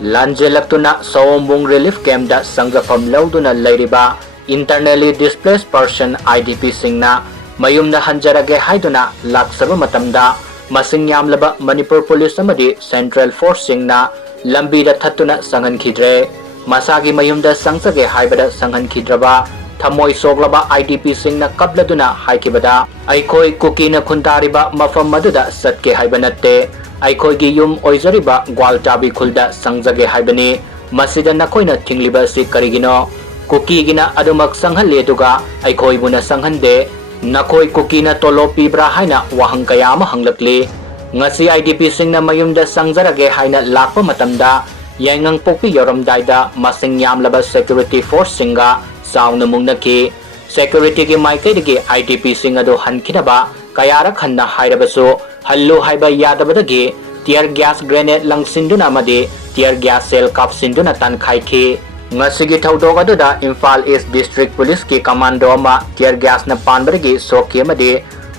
Lanjelakuna Sawombung Relief Camp da Sanggafam Lauduna Lairiba Internally Displaced Person IDP Singna Mayumna Hanjarage Haiduna Laksaba Matamda Masing Yamlaba Manipur Police Amadi Central Force Singna Lambida Tatuna Sangan Kidre Masagi Mayumda Sangsage Haibada Sangan Kidraba Thamoi Soglaba IDP Singna Kabladuna Haikibada Aikoi Kuki na Kuntariba Mafam Maduda Satke Haibanate Aikoi gi yum oizariba Gwaltabi Khulda Sangjage Haibani Masida Nakoina Tingliba si Karigino Kuki gina adumak Sanghale duga Aikoi buna Sanghande Nakhoi Kuki na TOLOP PIBRA HAINA WAHANG kayama hanglakli Ngasi IDP Singna mayumda Sangjarage Haina lakpa matamda Yangang Pokpi yoramdaida Masing yamlaba Security Force Singa Sauna mungnaki Security ki maikaidagi IDP Singa do hankinaba Kayarak hanna hairabasu Hallu haiba yadabadagi tear gas grenade langsinduna amadi tear gas cell kapsinduna tankhaiki ngasigi thaudog aduda Imphal East District Police ki commando ama tear gas na panbadagi sokki amadi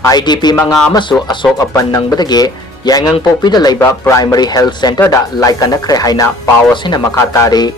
IDP manga amasu asok apan nangbadagi yangang pokpi da laiba Primary Health Center da laikanakre haina pawasina makatari